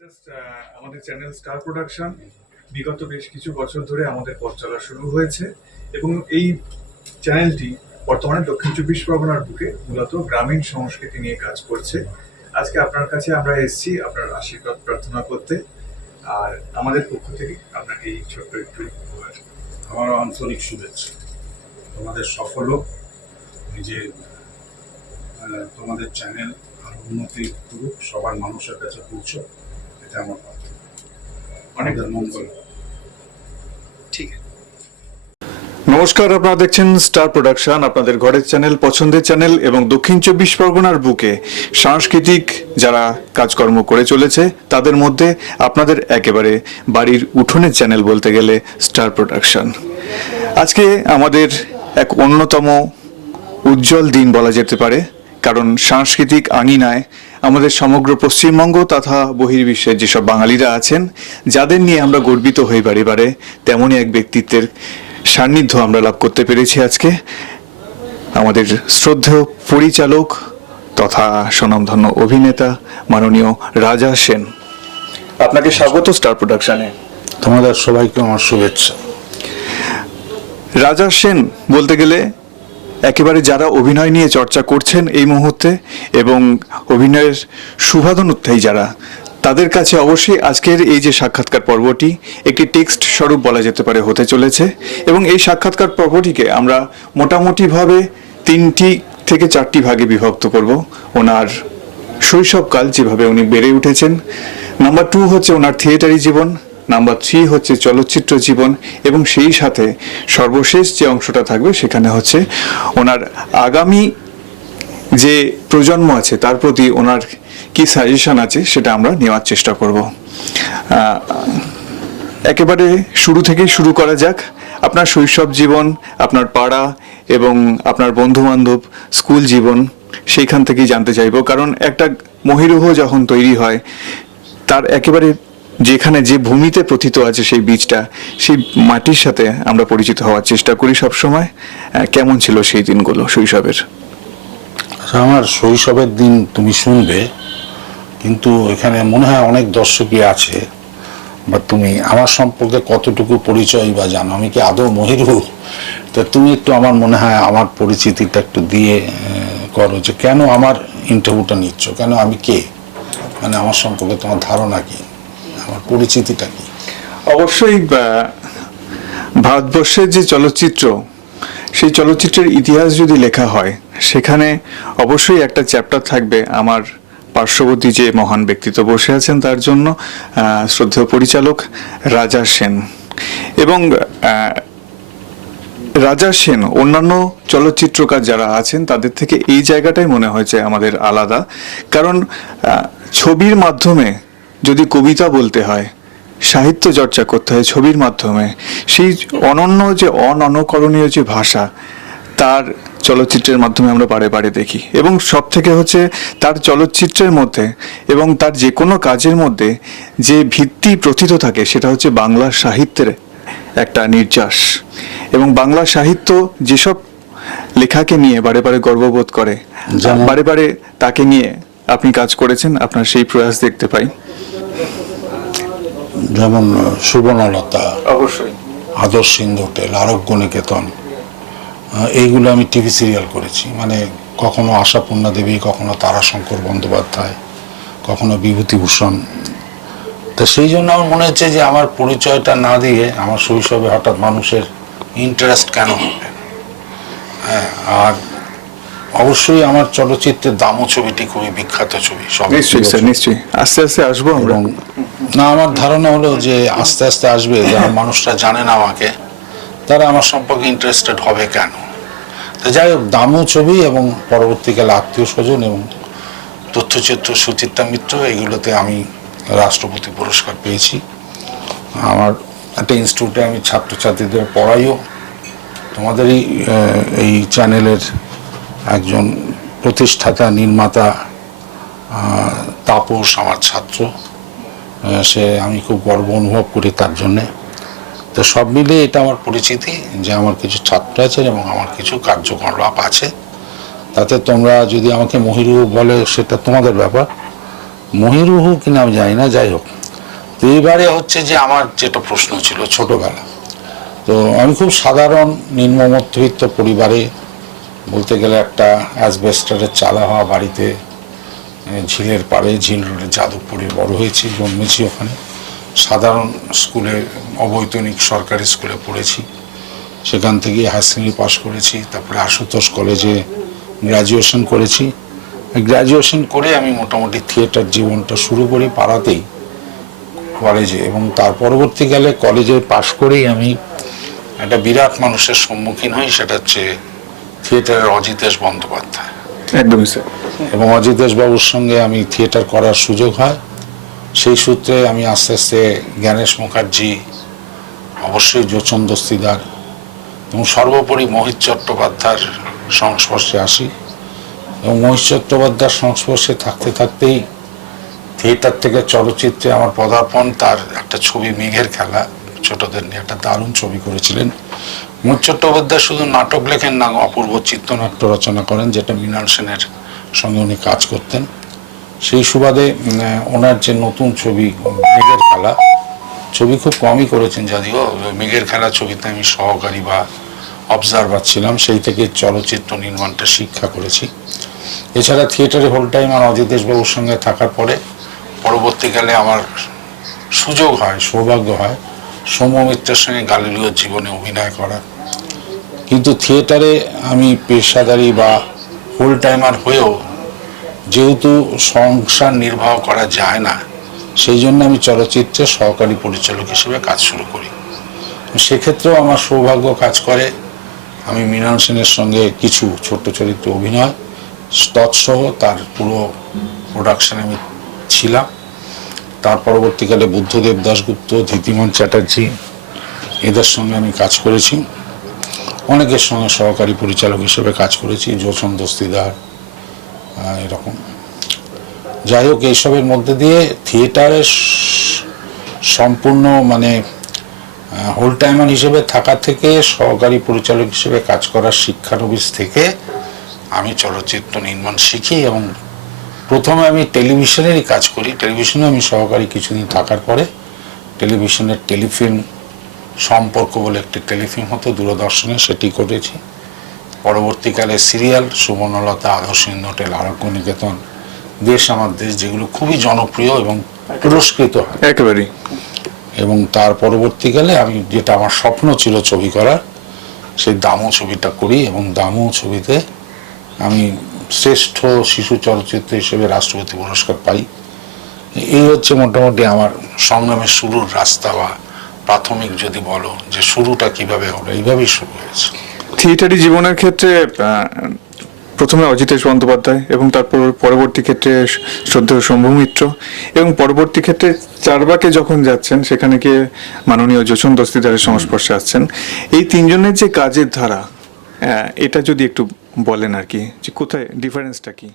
আমাদের channel star production বিগত বেশ কিছু বছর ধরে আমাদের পথ চলা শুরু হয়েছে এবং এই চ্যানেলটি বর্তমানে দক্ষিণ চব্বিশ পরগনার বুকে মূলত গ্রামীণ সংস্কৃতি নিয়ে কাজ করছে। আজকে আপনার কাছে আমরা এসেছি আপনার আশীর্বাদ প্রার্থনা করতে, আর আমাদের পক্ষ থেকে আপনাকে এই ছোট্ট একটু উপহার। আমার আন্তরিক শুভেচ্ছা। তোমাদের সফল হোক, নিজে তোমাদের চ্যানেল আরো উন্নতি করুক, সবার মানুষের কাছে পৌঁছো, এটা আমার কথা। অনেক মঙ্গল। ঠিক আছে। নমস্কার, আপনারা দেখছেন স্টার প্রোডাকশন, আপনাদের ঘরের চ্যানেল, পছন্দের চ্যানেল এবং দক্ষিণ চব্বিশ পরগনার বুকে সাংস্কৃতিক যারা কাজকর্ম করে চলেছে তাদের মধ্যে আপনাদের একেবারে বাড়ির উঠোনের চ্যানেল বলতে গেলে স্টার প্রোডাকশন। আজকে আমাদের এক অন্যতম উজ্জ্বল দিন বলা যেতে পারে, কারণ সাংস্কৃতিক আঙিনায় আমাদের সমগ্র পশ্চিমবঙ্গ তথা বহির্বিশ্বের যেসব বাঙালিরা আছেন, যাদের নিয়ে আমরা গর্বিত হই বারে বারে, তেমনই এক ব্যক্তিত্বের সান্নিধ্য আমরা লাভ করতে পেরেছি আজকে। আমাদের শ্রদ্ধেয় পরিচালক তথা স্বনামধন্য অভিনেতা মাননীয় রাজা সেন, আপনাকে স্বাগত স্টার প্রোডাকশনে। তোমাদের সবাইকে আমার শুভেচ্ছা। রাজা সেন বলতে গেলে একেবারে যারা অভিনয় নিয়ে চর্চা করছেন এই মুহূর্তে এবং অভিনয়ের শুভাদনুত্থায়ী যারা, তাদের কাছে অবশ্যই আজকের এই যে সাক্ষাৎকার পর্বটি একটি টেক্সট স্বরূপ বলা যেতে পারে হতে চলেছে। এবং এই সাক্ষাৎকার পর্বটিকে আমরা মোটামুটিভাবে 3টি থেকে 4টি ভাগে বিভক্ত করব। ওনার শৈশবকাল, যেভাবে উনি বেড়ে উঠেছেন, নাম্বার 2 হচ্ছে ওনার থিয়েটারি জীবন, নাম্বার 3 হচ্ছে চলচ্চিত্র জীবন, এবং সেই সাথে সর্বশেষ যে অংশটা থাকবে সেখানে হচ্ছে ওনার আগামী যে প্রজন্ম আছে তার প্রতি ওনার কি সাজেশন আছে সেটা আমরা নেওয়ার চেষ্টা করব। একেবারে শুরু থেকেই শুরু করা যাক। আপনার শৈশব জীবন, আপনার পাড়া এবং আপনার বন্ধু বান্ধব, স্কুল জীবন, সেইখান থেকেই জানতে চাইবো। কারণ একটা মহিরুহ যখন তৈরি হয়, তার একেবারে যেখানে যে ভূমিতে প্রথিত আছে সেই বীজটা, সেই মাটির সাথে আমরা পরিচিত হওয়ার চেষ্টা করি সবসময়। কেমন ছিল সেই দিনগুলো শৈশবের? আমার শৈশবের দিন তুমি শুনবে, কিন্তু এখানে মনে হয় অনেক দর্শকই আছে, বা তুমি আমার সম্পর্কে কতটুকু পরিচয় বা জানো, আমি কি আদৌ মহিরু? তো তুমি একটু আমার মনে হয় আমার পরিচিতিটা একটু দিয়ে করো, যে কেন আমার ইন্টারভিউটা নিচ্ছ, কেন আমি কে, মানে আমার সম্পর্কে তোমার ধারণা কি, আমার পরিচিতিটা কি? অবশ্যই ভারতবর্ষের যে চলচ্চিত্র, সেই চলচ্চিত্রের ইতিহাস যদি লেখা হয়, সেখানে অবশ্যই একটা চ্যাপ্টার থাকবে আমার পার্শ্ববর্তী যে মহান ব্যক্তিত্ব বসে আছেন তার জন্য, শ্রদ্ধেয় পরিচালক রাজা সেন। এবং রাজা সেন অন্যান্য চলচ্চিত্রকার যারা আছেন তাদের থেকে এই জায়গাটাই মনে হয়েছে আমাদের আলাদা। কারণ ছবির মাধ্যমে যদি কবিতা বলতে হয়, সাহিত্য চর্চা করতে হয় ছবির মাধ্যমে, সেই অনন্য যে অননুকরণীয় যে ভাষা, তার চলচ্চিত্রের মাধ্যমে আমরা বারে বারে দেখি। এবং সব থেকে হচ্ছে তার চলচ্চিত্রের মধ্যে এবং তার যে কোনো কাজের মধ্যে যে ভিত্তি প্রথিত থাকে, সেটা হচ্ছে বাংলা সাহিত্যের একটা নির্যাস। এবং বাংলা সাহিত্য যেসব লেখাকে নিয়ে বারে বারে গর্ববোধ করে, বারে বারে তাকে নিয়ে আপনি কাজ করেছেন, আপনার সেই প্রয়াস দেখতে পাই। যেমন সুবর্ণলতা, অবশ্যই আদর্শ সিন্ধু হোটেল, আরোগ্য নিকেতন, এইগুলো আমি টিভি সিরিয়াল করেছি। মানে কখনো আশাপূর্ণা দেবী, কখনো তারাশঙ্কর বন্দ্যোপাধ্যায়, কখনো বিভূতিভূষণ। তো সেই জন্য আমার মনে হচ্ছে যে আমার পরিচয়টা না দিয়ে আমার শৈশবে হঠাৎ মানুষের ইন্টারেস্ট কেন হবে। হ্যাঁ, আর অবশ্যই আমার চলচ্চিত্রের দামও ছবিটি খুবই বিখ্যাত ছবি। নিশ্চয়ই স্যার, নিশ্চয়ই আস্তে আস্তে আসবো আমরা। এবং না, আমার ধারণা হলো যে আস্তে আস্তে আসবে, যারা মানুষরা জানে না আমাকে, তারা আমার সম্পর্কে ইন্টারেস্টেড হবে কেন। তো যাই হোক, দামু ছবি এবং পরবর্তীকালে আত্মীয় স্বজন এবং তথ্যচিত্র সুচিত্রা মিত্র, এগুলোতে আমি রাষ্ট্রপতি পুরস্কার পেয়েছি। আমার একটা ইনস্টিটিউটে আমি ছাত্রছাত্রীদের পড়াইও। তোমাদেরই এই চ্যানেলের একজন প্রতিষ্ঠাতা নির্মাতা তাপস আমার ছাত্র, সে আমি খুব গর্ব অনুভব করি তার জন্যে। তো সব মিলিয়ে এটা আমার পরিচিতি, যে আমার কিছু ছাত্র আছে এবং আমার কিছু কার্যকলাপ আছে। তাতে তোমরা যদি আমাকে মহিরু বলে সেটা তোমাদের ব্যাপার, মহিরুহু কিনা আমি জানি না, যাই হোক। তো এইবারে হচ্ছে যে আমার যেটা প্রশ্ন ছিল ছোটবেলা, তো আমি খুব সাধারণ নিম্ন মধ্যবিত্ত পরিবারে, বলতে গেলে একটা অ্যাসবেস্টারের চালা হওয়া বাড়িতে, ঝিলের পাড়ে, ঝিল রোডে যাদবপুরে বড় হয়েছি, জন্মেছি ওখানে। সাধারণ স্কুলে, অবৈতনিক সরকারি স্কুলে পড়েছি, সেখান থেকে হায়ার সেকেন্ডারি পাশ করেছি, তারপরে আশুতোষ কলেজে গ্র্যাজুয়েশন করেছি। গ্র্যাজুয়েশন করে আমি মোটামুটি থিয়েটার জীবনটা শুরু করি পাড়াতেই, কলেজে। এবং তার পরবর্তীকালে কলেজে পাশ করেই আমি একটা বিরাট মানুষের সম্মুখীন হই, সেটা হচ্ছে থিয়েটারের অজিতেশ বন্দ্যোপাধ্যায়। একদমই স্যার। এবং অজিতেশ বাবুর সঙ্গে আমি থিয়েটার করার সুযোগ হয়। সেই সূত্রে আমি আস্তে আস্তে জ্ঞানেশ মুখার্জি, অবশ্যই যোচন দস্তিদার এবং সর্বোপরি মোহিত চট্টোপাধ্যায়ের সংস্পর্শে আসি। এবং মোহিত চট্টোপাধ্যায়ের সংস্পর্শে থাকতে থাকতেই থিয়েটার থেকে চলচ্চিত্রে আমার পদার্পণ। তার একটা ছবি মেঘের খেলা, ছোটদের নিয়ে একটা দারুণ ছবি করেছিলেন। মোহিত চট্টোপাধ্যায় শুধু নাটক লেখেন না, অপূর্ব চিত্রনাট্য রচনা করেন, যেটা মৃণাল সেনের সঙ্গে উনি কাজ করতেন। সেই সুবাদে ওনার যে নতুন ছবি মেঘের খেলা, ছবি খুব কমই করেছেন যদিও, মেঘের খেলা ছবিতে আমি সহকারী বা অবজারভার ছিলাম, সেই থেকে চলচ্চিত্র নির্মাণটা শিক্ষা করেছি। এছাড়া থিয়েটারে হোল টাইম আর অজিতেশ বাবুর সঙ্গে থাকার পরে পরবর্তীকালে আমার সুযোগ হয়, সৌভাগ্য হয় সৌম্য মিত্রের সঙ্গে গালিলিওর জীবনে অভিনয় করার। কিন্তু থিয়েটারে আমি পেশাদারি বা ফুল টাইমার হয়েও যেহেতু সংসার নির্বাহ করা যায় না, সেই জন্য আমি চলচ্চিত্রে সহকারী পরিচালক হিসেবে কাজ শুরু করি। সেক্ষেত্রেও আমার সৌভাগ্য কাজ করে, আমি মৃণাল সেনের সঙ্গে কিছু ছোট্ট চরিত্রে অভিনয়, তৎসহ তার পুরো প্রোডাকশানে আমি ছিলাম। তার পরবর্তীকালে বুদ্ধদেব দাশগুপ্ত, ধীতিমান চ্যাটার্জি, এদের সঙ্গে আমি কাজ করেছি। অনেকের সঙ্গে সহকারী পরিচালক হিসেবে কাজ করেছি, যোচন দস্তিদার, এরকম। যাই হোক, এইসবের মধ্যে দিয়ে থিয়েটারের সম্পূর্ণ মানে হোল টাইমার হিসেবে থাকা থেকে সহকারী পরিচালক হিসেবে কাজ করার শিক্ষানবিশ থেকে আমি চলচ্চিত্র নির্মাণ শিখি। এবং প্রথমে আমি টেলিভিশনেরই কাজ করি। টেলিভিশনে আমি সহকারী কিছুদিন থাকার পরে টেলিভিশনের টেলিফিল্ম সম্পর্ক বলে একটি টেলিফিল্ম হতো দূরদর্শনে, সেটি করেছি। পরবর্তীকালে সিরিয়াল সুবর্ণলতা, আদর্শ ইন্দু হোটেল, আরোগ্য নিকেতন, দেশ আমার দেশ, যেগুলো খুবই জনপ্রিয় এবং পুরস্কৃত হয় একেবারেই। এবং তার পরবর্তীকালে আমি যেটা আমার স্বপ্ন ছিল ছবি করার, সেই দামু ছবিটা করি। এবং দামু ছবিতে আমি শ্রেষ্ঠ শিশু চলচ্চিত্র হিসেবে রাষ্ট্রপতি পুরস্কার পাই। এই হচ্ছে মোটামুটি আমার সংগ্রামের শুরুর রাস্তা, বা প্রাথমিক যদি বলো যে শুরুটা কিভাবে হলো, এইভাবেই শুরু হয়েছে। থিয়েটারি জীবনের ক্ষেত্রে প্রথমে অজিতেশ বন্দ্যোপাধ্যায় এবং তারপর পরবর্তী ক্ষেত্রে শ্রদ্ধেয় শম্ভু মিত্র, এবং পরবর্তী ক্ষেত্রে চারবাকে যখন যাচ্ছেন সেখানে গিয়ে মাননীয় যোচন দস্তিদারের সংস্পর্শে আসছেন। এই তিনজনের যে কাজের ধারা, এটা যদি একটু বলেন আর কি, যে কোথায় ডিফারেন্সটা কি?